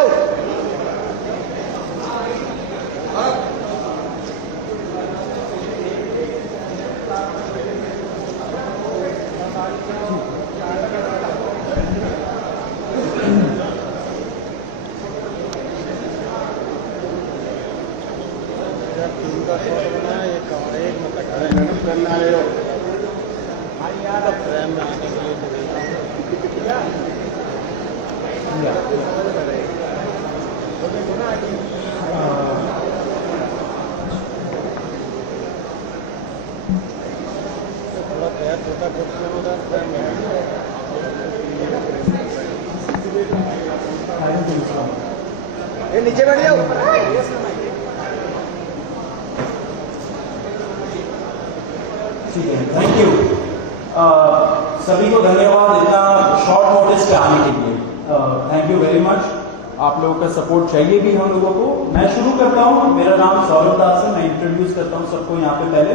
जाओ। नीचे बैठ जाओ। ठीक है, थैंक यू। सभी को धन्यवाद इतना शॉर्ट नोटिस पे आने के लिए। Thank you very much. आप लोगों का सपोर्ट चाहिए भी हम लोगों को। मैं शुरू करता हूँ। मेरा नाम सौरभ दास है। मैं इंट्रोड्यूस करता हूँ सबको यहाँ पे पहले,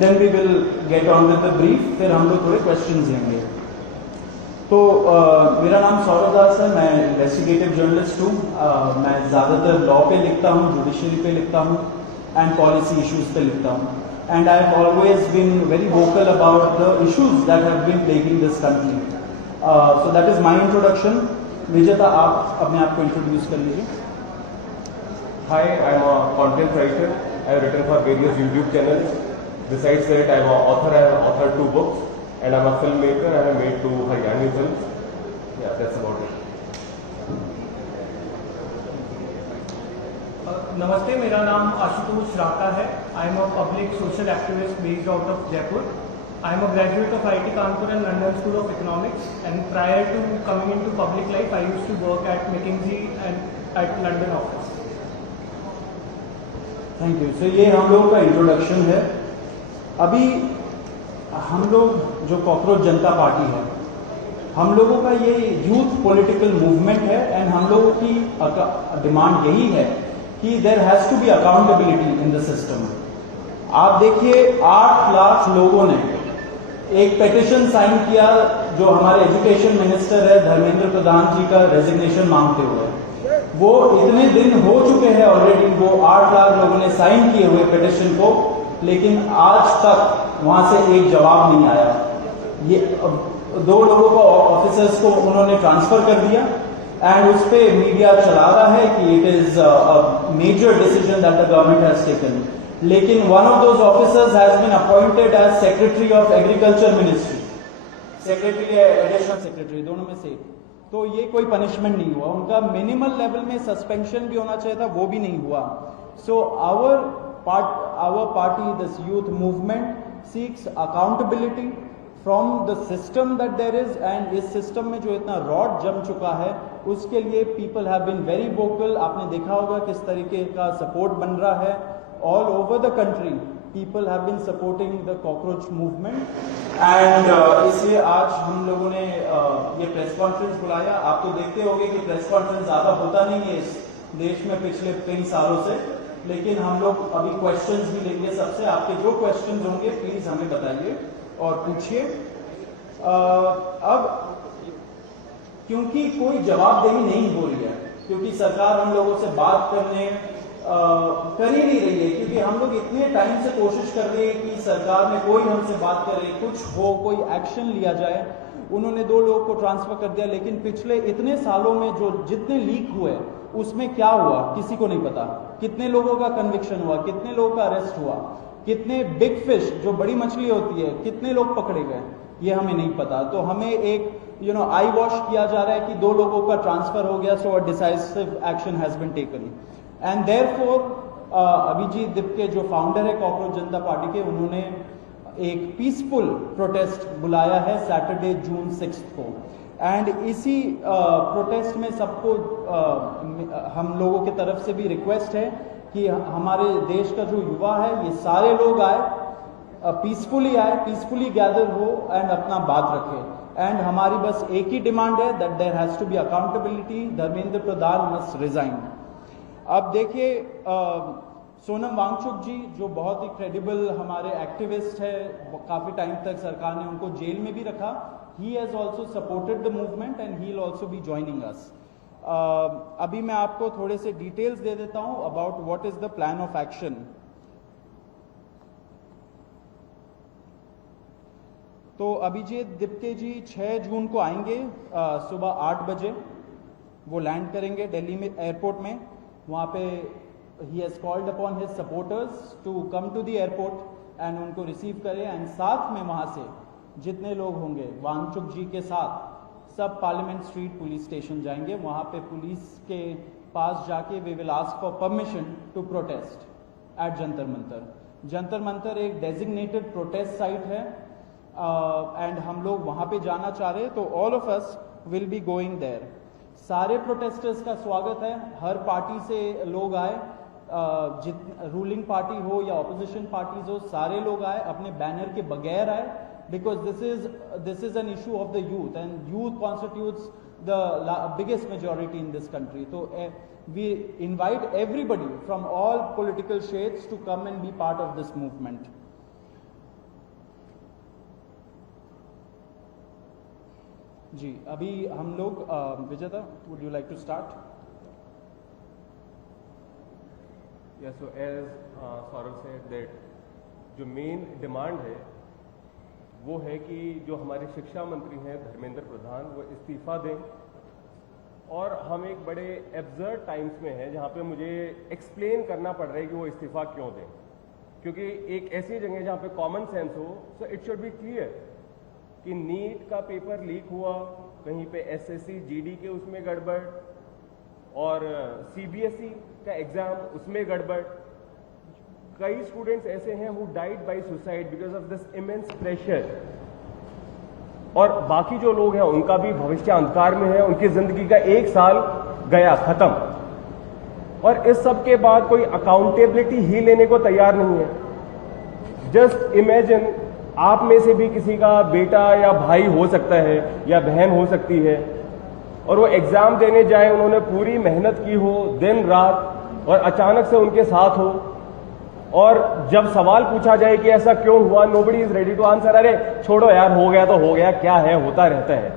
then we will get on with the brief, फिर हम लोग थोड़े क्वेश्चंस लेंगे। तो मेरा नाम सौरभ दास है। मैं इन्वेस्टिगेटिव जर्नलिस्ट हूँ। मैं ज़्यादातर लॉ पे लिखता हूँ, जुडिशरी पे लिखता हूँ एंड पॉलिसी इश्यूज पे लिखता हूँ। And I have always been very vocal about the issues that have been plaguing this country. So that is my introduction. Vijeta, आप अपने आप को इंट्रोड्यूस कर लीजिए। Hi, I am a content writer. I have written for various YouTube channels. Besides that, I am an author. I have authored 2 books. And I'm a filmmaker. I have made 2 Haryani films. Yeah, that's about it. नमस्ते, मेरा नाम आशुतोष राका है। I am a public social activist based out of Jaipur. I am a graduate of IIT Kanpur and London School of Economics, and prior to coming into public life I used to work at McKinsey and at London office. Thank you. So ये हम लोगों का introduction है। अभी हम लोग जो cockroach जनता party है, हम लोगों का ये यूथ पॉलिटिकल मूवमेंट है एंड हम लोगों की डिमांड यही है कि there has to be accountability in the system. आप देखिए 8 लाख लोगों ने एक पेटिशन साइन किया जो हमारे एजुकेशन मिनिस्टर है धर्मेंद्र प्रधान जी का रेजिग्नेशन मांगते हुए। वो इतने दिन हो चुके हैं ऑलरेडी, वो 8 लाख लोगों ने साइन किए हुए पेटिशन को, लेकिन आज तक वहां से एक जवाब नहीं आया। ये 2 लोगों को ऑफिसर्स को उन्होंने ट्रांसफर कर दिया एंड उस पे मीडिया चला रहा है कि it is a major decision that the government has taken. लेकिन one of those officers has been appointed as secretary of agriculture ministry, secretary या एडिशनल सेक्रेटरी, दोनों में से। तो ये कोई पनिशमेंट नहीं हुआ। उनका मिनिमल लेवल में सस्पेंशन भी होना चाहिए था, वो भी नहीं हुआ। So our party, this youth movement seeks accountability from the system that there is, and इस सिस्टम में जो इतना रॉड जम चुका है उसके लिए people have been very vocal। आपने देखा होगा किस तरीके का सपोर्ट बन रहा है all over the country। people have been supporting the cockroach movement and इसलिए आज हम लोगों ने ये प्रेस कॉन्फ्रेंस बुलाया। आप तो देखते होंगे कि प्रेस कॉन्फ्रेंस ज्यादा होता नहीं है इस देश में पिछले कई सालों से, लेकिन हम लोग अभी क्वेश्चंस भी लेंगे सबसे। आपके जो क्वेश्चंस होंगे प्लीज हमें बताइए और पूछिए। अब क्योंकि कोई जवाबदेही नहीं हो रही है, क्योंकि सरकार हम लोगों से बात करने कर ही नहीं रही है, क्योंकि हम लोग इतने टाइम से कोशिश कर रहे हैं कि सरकार में कोई हमसे बात करे, कुछ हो, कोई एक्शन लिया जाए। उन्होंने 2 लोगों को ट्रांसफर कर दिया, लेकिन पिछले इतने सालों में जो जितने लीक हुए उसमें क्या हुआ किसी को नहीं पता। कितने लोगों का कन्विक्शन हुआ, कितने लोगों का अरेस्ट हुआ, कितने बिग फिश जो बड़ी मछली होती है कितने लोग पकड़े गए, ये हमें नहीं पता। तो हमें एक आई वॉश किया जा रहा है कि 2 लोगों का ट्रांसफर हो गया, so a decisive action has been taken. And therefore Abhijit Dipke जो फाउंडर है कॉकरोच जनता पार्टी के, उन्होंने एक पीसफुल प्रोटेस्ट बुलाया है सैटरडे जून 6 को। एंड इसी प्रोटेस्ट में सबको हम लोगों की तरफ से भी रिक्वेस्ट है कि हमारे देश का जो युवा है ये सारे लोग आए, पीसफुली आए, पीसफुली गैदर हो एंड अपना बात रखें। एंड हमारी बस एक ही डिमांड है that there has to be accountability. Dharmendra Pradhan must resign. अब देखिए सोनम वांगचुक जी जो बहुत ही क्रेडिबल हमारे एक्टिविस्ट है, काफी टाइम तक सरकार ने उनको जेल में भी रखा। He has also supported the movement and he will also be joining us. अभी मैं आपको थोड़े से डिटेल्स दे देता हूं about what is the plan of action. तो अभिजीत दिप्ते जी 6 जून को आएंगे सुबह 8 बजे। वो लैंड करेंगे दिल्ली में एयरपोर्ट में। वहाँ पे ही has called upon his supporters to come to the airport and उनको रिसीव करें। एंड साथ में वहाँ से जितने लोग होंगे वांगचुक जी के साथ सब पार्लियामेंट स्ट्रीट पुलिस स्टेशन जाएंगे। वहाँ पे पुलिस के पास जाके we will ask for permission to protest at Jantar Mantar. Jantar Mantar एक डेजिग्नेटेड प्रोटेस्ट साइट है एंड हम लोग वहाँ पे जाना चाह रहे हैं, तो all of us will be going there. सारे प्रोटेस्टर्स का स्वागत है, हर पार्टी से लोग आए, रूलिंग पार्टी हो या ऑपोजिशन पार्टीज हो, सारे लोग आए, अपने बैनर के बगैर आए, because this is an issue of the youth and youth constitutes the biggest majority in this country. So we invite everybody from all political shades to come and be part of this movement. जी अभी हम लोग विजेता, would you like to start? Yeah, so as Saurav said that जो main demand है वो है कि जो हमारे शिक्षा मंत्री हैं धर्मेंद्र प्रधान वो इस्तीफा दें। और हम एक बड़े एब्सर्ड टाइम्स में हैं जहाँ पे मुझे एक्सप्लेन करना पड़ रहा है कि वो इस्तीफा क्यों दें, क्योंकि एक ऐसी जगह जहाँ पे कॉमन सेंस हो, so it should be clear कि नीट का पेपर लीक हुआ, कहीं पे एसएससी जीडी के उसमें गड़बड़ और सीबीएसई का एग्जाम उसमें गड़बड़। कई स्टूडेंट्स ऐसे हैं who died by suicide because of this immense pressure, और बाकी जो लोग हैं उनका भी भविष्य अंधकार में है, उनकी जिंदगी का 1 साल गया खत्म, और इस सब के बाद कोई अकाउंटेबिलिटी ही लेने को तैयार नहीं है। जस्ट इमेजिन आप में से भी किसी का बेटा या भाई हो सकता है या बहन हो सकती है, और वो एग्जाम देने जाए, उन्होंने पूरी मेहनत की हो दिन रात, और अचानक से उनके साथ हो, और जब सवाल पूछा जाए कि ऐसा क्यों हुआ, nobody is ready to answer. अरे छोड़ो यार, हो गया तो हो गया, क्या है, होता रहता है।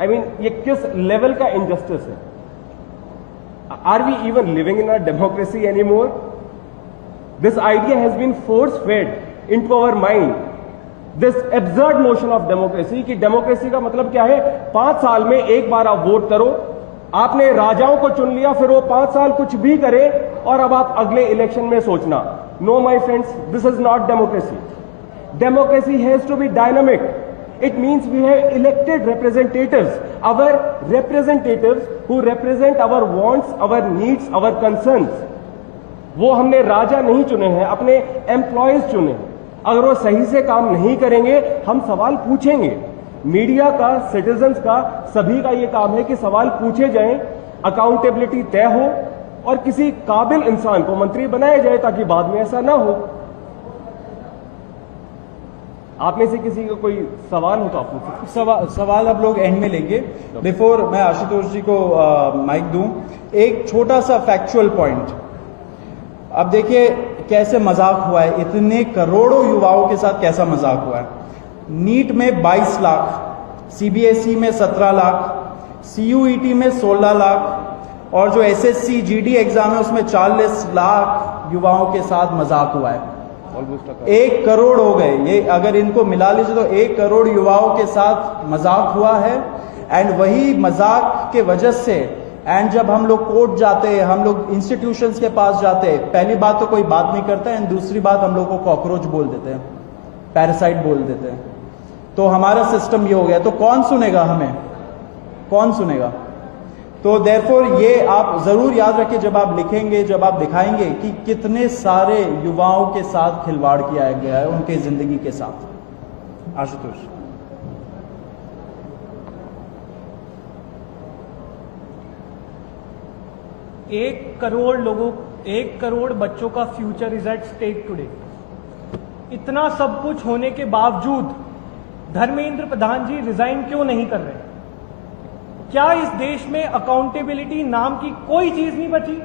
आई मीन ये किस लेवल का इनजस्टिस है? Are we even living in a democracy any more? This idea has been force fed into our mind, this absurd notion of democracy कि डेमोक्रेसी का मतलब क्या है? 5 साल में एक बार आप वोट करो, आपने राजाओं को चुन लिया, फिर वो 5 साल कुछ भी करे और अब आप अगले इलेक्शन में सोचना। No my friends, this is not democracy. Democracy has to be dynamic. It means we have elected representatives, our representatives who represent our wants, our needs, our concerns। वो हमने राजा नहीं चुने हैं, अपने एम्प्लॉयज चुने हैं। अगर वो सही से काम नहीं करेंगे, हम सवाल पूछेंगे। मीडिया का, सिटीजन्स का, सभी का ये काम है कि सवाल पूछे जाएं, अकाउंटेबिलिटी तय हो और किसी काबिल इंसान को मंत्री बनाया जाए ताकि बाद में ऐसा ना हो। आप में से किसी का कोई सवाल हो तो आप पूछिए। सवाल आप लोग एंड में लेंगे। बिफोर मैं आशुतोष जी को माइक दूं, एक छोटा सा फैक्चुअल पॉइंट। अब देखिए कैसे मजाक हुआ है, इतने करोड़ों युवाओं के साथ कैसा मजाक हुआ है। नीट में 22 लाख, सीबीएसई में 17 लाख, सीयूईटी में 16 लाख, और जो एसएससी जीडी एग्जाम है उसमें 40 लाख युवाओं के साथ मजाक हुआ है। 1 करोड़ हो गए ये, अगर इनको मिला लीजिए तो 1 करोड़ युवाओं के साथ मजाक हुआ है। एंड वही मजाक के वजह से एंड जब हम लोग कोर्ट जाते हैं, हम लोग इंस्टीट्यूशंस के पास जाते हैं, पहली बात तो कोई बात नहीं करता है, एंड दूसरी बात हम लोग को कॉकरोच बोल देते हैं, पैरासाइट बोल देते हैं। तो हमारा सिस्टम ये हो गया, तो कौन सुनेगा हमें, कौन सुनेगा? तो देयरफॉर ये आप जरूर याद रखिए जब आप लिखेंगे, जब आप दिखाएंगे कि कितने सारे युवाओं के साथ खिलवाड़ किया गया है, उनके जिंदगी के साथ। आशुतोष। 1 करोड़ लोगों, 1 करोड़ बच्चों का future is at stake today. इतना सब कुछ होने के बावजूद धर्मेंद्र प्रधान जी रिजाइन क्यों नहीं कर रहे? क्या इस देश में अकाउंटेबिलिटी नाम की कोई चीज नहीं बची?